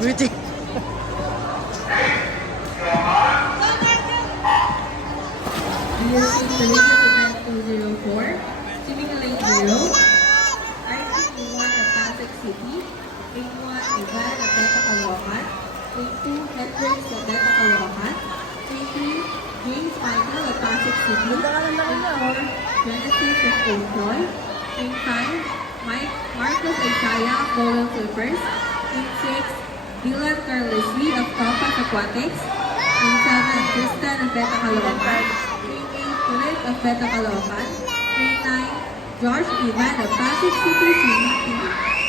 Waiting. Event 204, Swimming Lane 0, RC1 of Pasig City, Lane 1 Ivan of Beta Caloocan, Lane 2 Hendrix of Beta Caloocan, Lane 3 James Michael of Pasig City, Lane 4 Genesis of Oakroy, Lane 5 Marcos Isaiah of Golden Clippers, Lane 6 Dylan Carlos Lee of Compass Aquatics, Lane 7 Tristan of Beta Caloocan, Lane 8 Kulit of Beta Caloocan, Lane 9 George Ivan of Pasig City Swimming Team.